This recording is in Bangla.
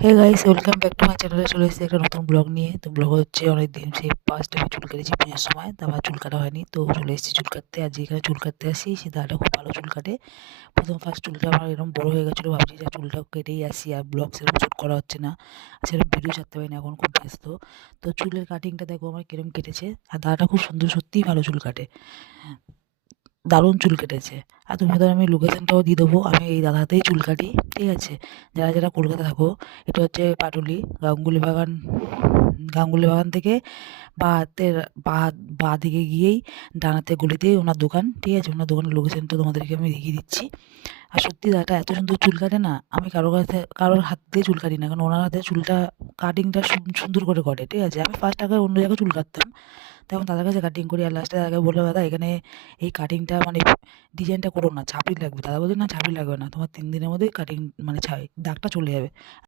Hey guys, welcome back to my চ্যানেলে। চলে এসেছি একটা নতুন ব্লগ নিয়ে। তো ব্লগ হচ্ছে অনেকদিন সেই ফার্স্ট আমি চুল কেটেছি পুজোর সময়, তারপর চুল কাটা হয়নি, তো চলে এসেছি চুল কাটতে। আর যেখানে চুল কাটতে আসি সে দাদাটা খুব ভালো চুল কাটে। প্রথম ফার্স্ট চুলটা আমার এরকম বড় হয়ে গেছিলো, ভাবছি যে চুলটা কেটেই আসি, আর ব্লগ সেরকম শ্যুট করা হচ্ছে না, সেরকম ভিডিও ছাড়তে পারি না, এখন খুব ব্যস্ত। তো চুলের কাটিংটা দেখো আমার কিরম কেটেছে। আর দাদাটা খুব সুন্দর, সত্যিই ভালো চুল কাটে, দারুণ চুল কেটেছে। আর তোমাদের আমি লোকেশনটাও দিয়ে দেবো, আমি এই দাদাতেই চুল কাটি, ঠিক আছে? যারা যারা কলকাতা থাকো, এটা হচ্ছে পাটুলি গাঙ্গুলি বাগান থেকে বা হাতের বা দিকে গিয়েই ডানাতে গলিতেই ওনার দোকান, ঠিক আছে? ওনার দোকানের লোকেশনটা তোমাদেরকে আমি দেখিয়ে দিচ্ছি। আর সত্যি দাদাটা এত সুন্দর চুল কাটে না, আমি কারোর হাত দিয়ে চুল কাটি না, কারণ ওনার হাতে চুলটা কাটিংটা সুন্দর করে করে, ঠিক আছে? আমি ফার্স্ট আগে অন্য জায়গায় চুল কাটতাম, তখন দাদার কাছে কাটিং করি, আর লাস্টে দাদাকে বললো, দাদা এখানে এই কাটিংটা মানে ডিজাইনটা করো না, ঝাপড়ি লাগবে। দাদা বলছে, না ঝাপড়ি লাগবে না, তোমার 3 দিনের মধ্যেই কাটিং মানে দাগটা চলে যাবে।